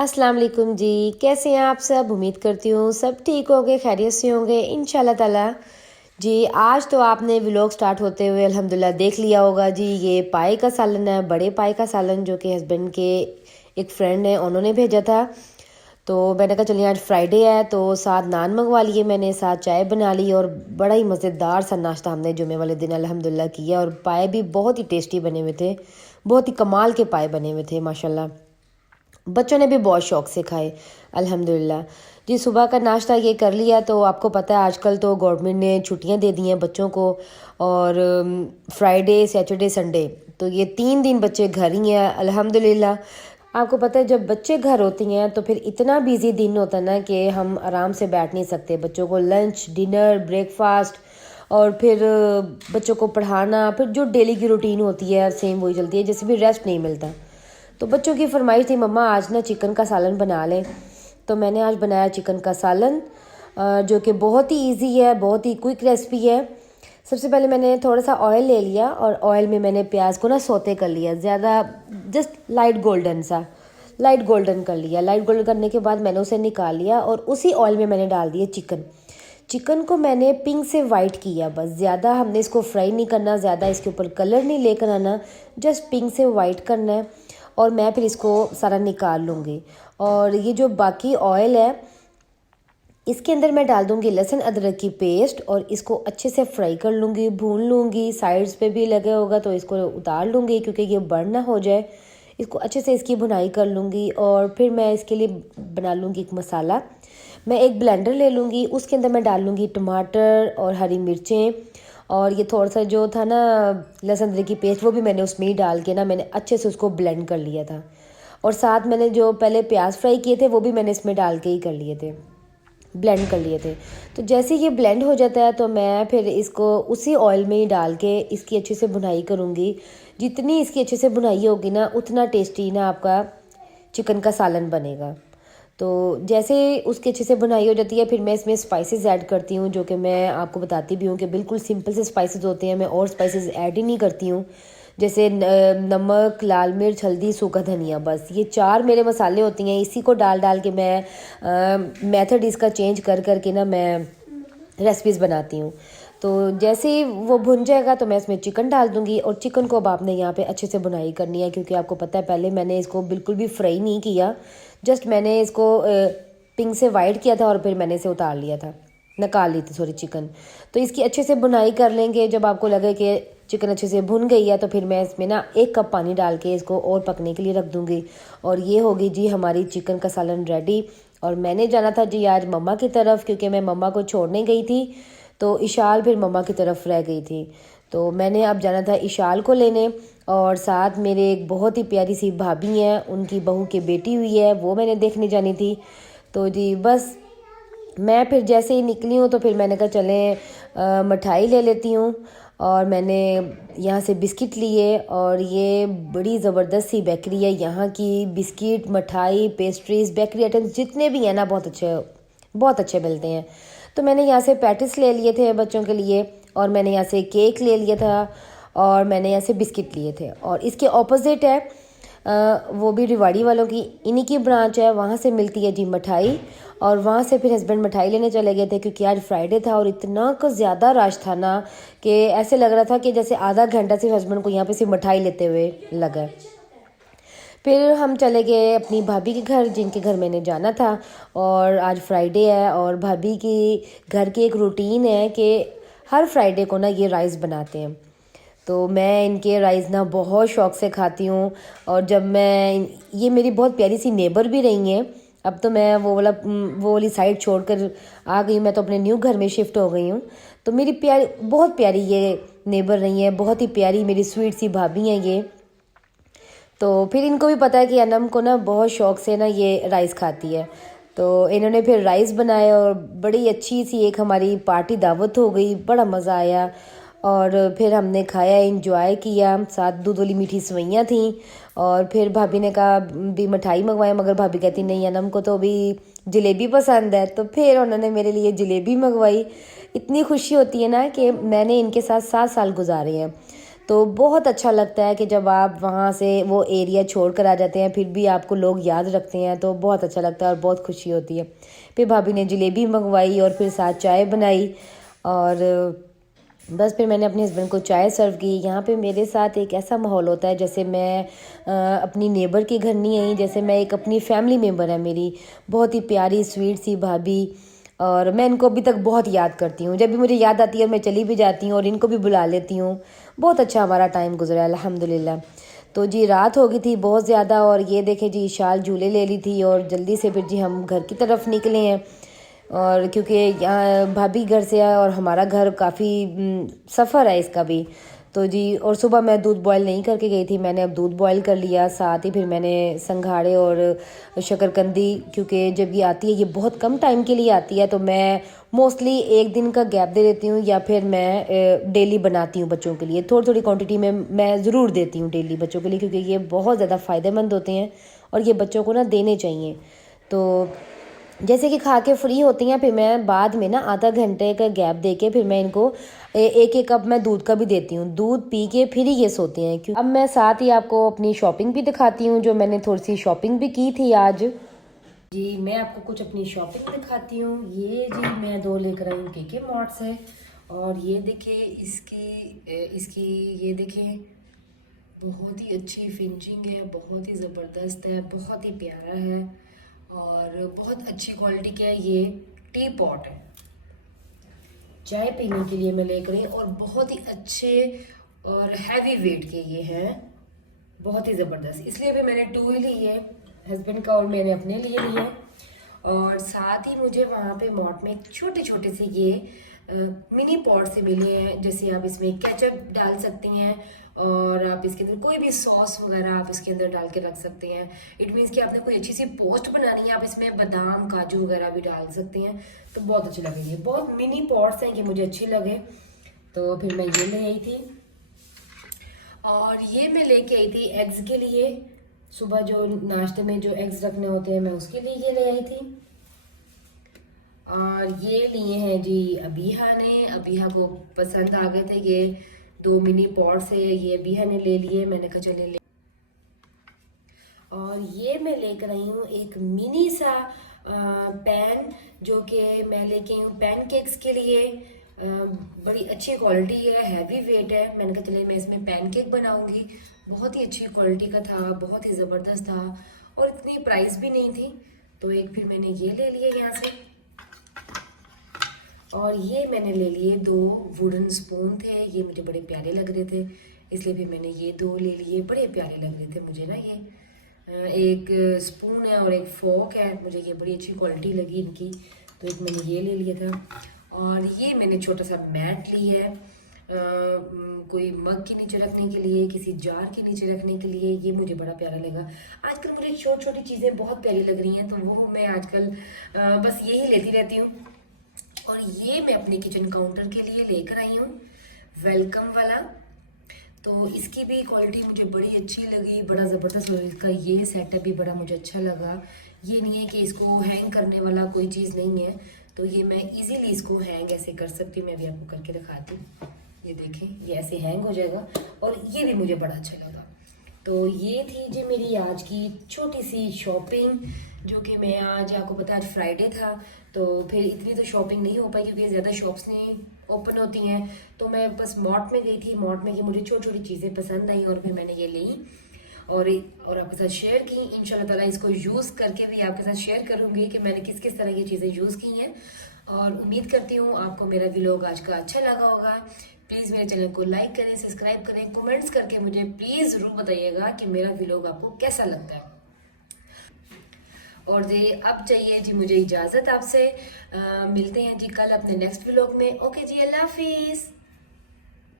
अस्सलाम वालेकुम जी। कैसे हैं आप सब? उम्मीद करती हूँ सब ठीक होंगे, खैरियत से होंगे इंशाल्लाह ताला। जी, आज तो आपने व्लॉग स्टार्ट होते हुए अल्हम्दुलिल्लाह देख लिया होगा जी। ये पाए का सालन है, बड़े पाए का सालन, जो कि हस्बैंड के एक फ्रेंड है उन्होंने भेजा था। तो मैंने कहा चलिए आज फ्राइडे है तो साथ नान मंगवा लिए मैंने, साथ चाय बना ली और बड़ा ही मज़ेदार सा नाश्ता हमने जुमे वाले दिन अल्हम्दुलिल्लाह किया। और पाए भी बहुत ही टेस्टी बने हुए थे, बहुत ही कमाल के पाए बने हुए थे माशाल्लाह। बच्चों ने भी बहुत शौक से खाए अल्हम्दुलिल्लाह। जी, सुबह का नाश्ता ये कर लिया। तो आपको पता है आजकल तो गवर्नमेंट ने छुट्टियां दे दी हैं बच्चों को, और फ्राइडे सैटरडे संडे तो ये 3 दिन बच्चे घर ही हैं अल्हम्दुलिल्लाह। आपको पता है जब बच्चे घर होती हैं तो फिर इतना बिजी दिन होता है ना कि हम आराम से बैठ नहीं सकते। बच्चों को लंच, डिनर, ब्रेकफास्ट और फिर बच्चों को पढ़ाना, फिर जो डेली की रूटीन होती है सेम वही चलती है, जैसे भी रेस्ट नहीं मिलता। तो बच्चों की फरमाइश थी मम्मा आज ना चिकन का सालन बना लें। तो मैंने आज बनाया चिकन का सालन, जो कि बहुत ही इजी है, बहुत ही क्विक रेसिपी है। सबसे पहले मैंने थोड़ा सा ऑयल ले लिया और ऑयल में मैंने प्याज को ना सौते कर लिया, ज़्यादा जस्ट लाइट गोल्डन सा, लाइट गोल्डन कर लिया। लाइट गोल्डन करने के बाद मैंने उसे निकाल लिया और उसी ऑयल में मैंने डाल दिया चिकन। चिकन को मैंने पिंक से वाइट किया, बस ज़्यादा हमने इसको फ्राई नहीं करना, ज़्यादा इसके ऊपर कलर नहीं लेकर आना, जस्ट पिंक से वाइट करना है। और मैं फिर इसको सारा निकाल लूँगी। और ये जो बाकी ऑयल है इसके अंदर मैं डाल दूँगी लहसुन अदरक की पेस्ट और इसको अच्छे से फ्राई कर लूँगी, भून लूँगी। साइड्स पे भी लगे होगा तो इसको उतार लूँगी क्योंकि ये बर्न ना हो जाए। इसको अच्छे से इसकी भुनाई कर लूँगी और फिर मैं इसके लिए बना लूँगी एक मसाला। मैं एक ब्लेंडर ले लूँगी, उसके अंदर मैं डाल लूँगी टमाटर और हरी मिर्चें, और ये थोड़ा सा जो था ना लहसुन अदरक की पेस्ट वो भी मैंने उसमें ही डाल के ना मैंने अच्छे से उसको ब्लेंड कर लिया था। और साथ मैंने जो पहले प्याज फ्राई किए थे वो भी मैंने इसमें डाल के ही कर लिए थे, ब्लेंड कर लिए थे। तो जैसे ये ब्लेंड हो जाता है तो मैं फिर इसको उसी ऑयल में ही डाल के इसकी अच्छे से भुनाई करूँगी। जितनी इसकी अच्छे से भुनाई होगी ना उतना टेस्टी ना आपका चिकन का सालन बनेगा। तो जैसे उसके अच्छे से बुनाई हो जाती है फिर मैं इसमें स्पाइसेस ऐड करती हूँ, जो कि मैं आपको बताती भी हूँ कि बिल्कुल सिंपल से स्पाइसेस होते हैं, मैं और स्पाइसेस ऐड ही नहीं करती हूँ। जैसे नमक, लाल मिर्च, हल्दी, सूखा धनिया, बस ये 4 मेरे मसाले होती हैं। इसी को डाल डाल के मैं मेथड इसका चेंज कर कर के ना मैं रेसिपीज़ बनाती हूँ। तो जैसे ही वो भुन जाएगा तो मैं इसमें चिकन डाल दूँगी। और चिकन को अब आपने यहाँ पे अच्छे से बुनाई करनी है, क्योंकि आपको पता है पहले मैंने इसको बिल्कुल भी फ्राई नहीं किया, जस्ट मैंने इसको पिंक से वाइट किया था और फिर मैंने इसे उतार लिया था, निकाल ली थी सॉरी चिकन। तो इसकी अच्छे से बुनाई कर लेंगे। जब आपको लगे कि चिकन अच्छे से भुन गई है तो फिर मैं इसमें ना 1 कप पानी डाल के इसको और पकने के लिए रख दूँगी। और ये होगी जी हमारी चिकन का सालन रेडी। और मैंने जाना था जी आज मम्मा की तरफ, क्योंकि मैं मम्मा को छोड़ने गई थी तो इशाल फिर मम्मा की तरफ रह गई थी। तो मैंने अब जाना था इशाल को लेने, और साथ मेरे एक बहुत ही प्यारी सी भाभी हैं, उनकी बहू की बेटी हुई है, वो मैंने देखने जानी थी। तो जी बस मैं फिर जैसे ही निकली हूँ तो फिर मैंने कहा चलें मिठाई ले लेती हूँ। और मैंने यहाँ से बिस्किट लिए, और ये बड़ी ज़बरदस्त सी बेकरी है यहाँ की। बिस्किट, मिठाई, पेस्ट्रीज़, बेकरी आइटम्स जितने भी हैं ना बहुत अच्छे मिलते हैं। तो मैंने यहाँ से पैटिस ले लिए थे बच्चों के लिए, और मैंने यहाँ से केक ले लिया था, और मैंने यहाँ से बिस्किट लिए थे। और इसके ऑपोजिट है वो भी रिवाड़ी वालों की, इन्हीं की ब्रांच है, वहाँ से मिलती है जी मिठाई। और वहाँ से फिर हस्बैंड मिठाई लेने चले गए थे, क्योंकि आज फ्राइडे था और इतना कुछ ज़्यादा रश था ना कि ऐसे लग रहा था कि जैसे आधा घंटा सिर्फ हस्बैंड को यहाँ पे सिर्फ मिठाई लेते हुए लगा। फिर हम चले गए अपनी भाभी के घर, जिनके घर मैंने जाना था। और आज फ्राइडे है और भाभी की घर की एक रूटीन है कि हर फ्राइडे को ना ये राइस बनाते हैं। तो मैं इनके राइस ना बहुत शौक़ से खाती हूँ। और जब मैं ये मेरी बहुत प्यारी सी नेबर भी रही हैं। अब तो मैं वो वाली साइड छोड़कर आ गई, मैं तो अपने न्यू घर में शिफ्ट हो गई हूँ। तो मेरी बहुत प्यारी ये नेबर रही है, बहुत ही प्यारी मेरी स्वीट सी भाभी हैं ये। तो फिर इनको भी पता है कि अनम को ना बहुत शौक़ से ना ये राइस खाती है। तो इन्होंने फिर राइस बनाए और बड़ी अच्छी सी एक हमारी पार्टी दावत हो गई, बड़ा मज़ा आया। और फिर हमने खाया, इंजॉय किया, साथ दूध वाली मीठी सेवइयाँ थीं। और फिर भाभी ने कहा भी मिठाई मंगवाएं, मगर भाभी कहती नहीं अनम को तो भी जलेबी पसंद है। तो फिर उन्होंने मेरे लिए जलेबी मंगवाई। इतनी खुशी होती है ना कि मैंने इनके साथ 7 साल गुजारे हैं। तो बहुत अच्छा लगता है कि जब आप वहाँ से वो एरिया छोड़ कर आ जाते हैं फिर भी आपको लोग याद रखते हैं, तो बहुत अच्छा लगता है और बहुत खुशी होती है। फिर भाभी ने जलेबी मंगवाई और फिर साथ चाय बनाई और बस फिर मैंने अपने हस्बैंड को चाय सर्व की। यहाँ पे मेरे साथ एक ऐसा माहौल होता है जैसे मैं अपनी नेबर के घर नहीं आई, जैसे मैं एक अपनी फैमिली मेम्बर है मेरी, बहुत ही प्यारी स्वीट सी भाभी। और मैं इनको अभी तक बहुत याद करती हूँ, जब भी मुझे याद आती है और मैं चली भी जाती हूँ और इनको भी बुला लेती हूँ। बहुत अच्छा हमारा टाइम गुजरा अल्हम्दुलिल्लाह। तो जी रात हो गई थी बहुत ज़्यादा और ये देखें जी शाल झूले ले ली थी और जल्दी से फिर जी हम घर की तरफ निकले हैं। और क्योंकि यहाँ भाभी घर से है और हमारा घर काफ़ी सफ़र है इसका भी, तो जी और सुबह मैं दूध बॉयल नहीं करके गई थी, मैंने अब दूध बॉयल कर लिया। साथ ही फिर मैंने संघाड़े और शकरकंदी, क्योंकि जब ये आती है ये बहुत कम टाइम के लिए आती है, तो मैं मोस्टली एक दिन का गैप दे देती हूँ या फिर मैं डेली बनाती हूँ बच्चों के लिए। थोड़ी थोड़ी क्वांटिटी में मैं ज़रूर देती हूँ डेली बच्चों के लिए, क्योंकि ये बहुत ज़्यादा फ़ायदेमंद होते हैं और ये बच्चों को ना देने चाहिए। तो जैसे कि खा के फ्री होती हैं फिर मैं बाद में ना आधा घंटे का गैप दे के फिर मैं इनको एक एक कप मैं दूध का भी देती हूँ। दूध पी के फिर ही ये सोते हैं। क्यों अब मैं साथ ही आपको अपनी शॉपिंग भी दिखाती हूँ, जो मैंने थोड़ी सी शॉपिंग भी की थी आज। जी मैं आपको कुछ अपनी शॉपिंग दिखाती हूँ। ये जी मैं 2 लेकर आई हूँ के मार्ट से और ये देखें इसकी ये देखें बहुत ही अच्छी फिनिशिंग है, बहुत ही ज़बरदस्त है, बहुत ही प्यारा है और बहुत अच्छी क्वालिटी का ये टी पॉट है, चाय पीने के लिए मैं लेकर आई और बहुत ही अच्छे और हैवी वेट के ये हैं, बहुत ही ज़बरदस्त। इसलिए भी मैंने 2 ही ली है, हस्बैंड का और मैंने अपने लिए लिया। और साथ ही मुझे वहाँ पे मॉट में छोटे छोटे से ये मिनी पॉट से मिले हैं, जैसे आप इसमें केचप डाल सकती हैं और आप इसके अंदर कोई भी सॉस वगैरह आप इसके अंदर डाल के रख सकते हैं। इट मीन्स कि आपने कोई अच्छी सी पोस्ट बनानी है, आप इसमें बादाम काजू वगैरह भी डाल सकते हैं, तो बहुत अच्छे लगेंगे। बहुत मिनी पॉट्स हैं, ये मुझे अच्छे लगे तो फिर मैं ये ले आई थी। और ये मैं लेके आई थी एग्स के लिए, सुबह जो नाश्ते में जो एग्स रखने होते हैं मैं उसके लिए ये ले आई थी। और ये लिए हैं जी अबीहा ने, अबीहा को पसंद आ गए थे ये 2 मिनी पॉट से, ये अबीहा ने ले लिए, मैंने कहा चले ले। और ये मैं लेकर आई हूँ एक मिनी सा पैन, जो कि मैं लेके आई हूँ पैनकेक्स के लिए। बड़ी अच्छी क्वालिटी है, हैवी वेट है, मैंने कहा चले मैं इसमें पैनकेक बनाऊंगी। बहुत ही अच्छी क्वालिटी का था, बहुत ही ज़बरदस्त था और इतनी प्राइस भी नहीं थी, तो एक फिर मैंने ये ले लिए यहाँ से। और ये मैंने ले लिए 2 वुडन स्पून थे, ये मुझे बड़े प्यारे लग रहे थे, इसलिए फिर मैंने ये 2 ले लिए। बड़े प्यारे लग रहे थे मुझे ना ये, एक स्पून है और एक फोक है, मुझे ये बड़ी अच्छी क्वालिटी लगी इनकी, तो एक मैंने ये ले लिया था। और ये मैंने छोटा सा मैट ली है, कोई मग के नीचे रखने के लिए, किसी जार के नीचे रखने के लिए, ये मुझे बड़ा प्यारा लगा। आजकल मुझे छोटी छोटी चीज़ें बहुत प्यारी लग रही हैं, तो वो मैं आजकल बस यही लेती रहती हूँ। और ये मैं अपने किचन काउंटर के लिए लेकर आई हूँ वेलकम वाला, तो इसकी भी क्वालिटी मुझे बड़ी अच्छी लगी, बड़ा ज़बरदस्त। और इसका ये सेटअप भी बड़ा मुझे अच्छा लगा। ये नहीं है कि इसको हैंग करने वाला कोई चीज़ नहीं है, तो ये मैं इजीली इसको हैंग ऐसे कर सकती हूँ। मैं भी आपको करके दिखाती हूँ, ये देखें ये ऐसे हैंग हो जाएगा और ये भी मुझे बड़ा अच्छा लगा। तो ये थी जी मेरी आज की छोटी सी शॉपिंग, जो कि मैं आज आपको पता आज फ्राइडे था, तो फिर इतनी तो शॉपिंग नहीं हो पाई क्योंकि ज़्यादा शॉप्स नहीं ओपन होती हैं, तो मैं बस मॉट में गई थी। मॉट में ये मुझे छोटी छोटी चीज़ें पसंद आई और फिर मैंने ये ली और आपके साथ शेयर की। इंशाल्लाह ताला इसको यूज़ करके भी आपके साथ शेयर करूँगी कि मैंने किस किस तरह की चीज़ें यूज़ की हैं। और उम्मीद करती हूँ आपको मेरा व्लॉग आज का अच्छा लगा होगा। प्लीज़ मेरे चैनल को लाइक करें, सब्सक्राइब करें, कमेंट्स करके मुझे प्लीज़ ज़रूर बताइएगा कि मेरा व्लॉग आपको कैसा लगता है। और जी अब चाहिए जी मुझे इजाज़त आपसे, मिलते हैं जी कल अपने नेक्स्ट व्लॉग में। ओके जी, अल्लाह हाफिज़।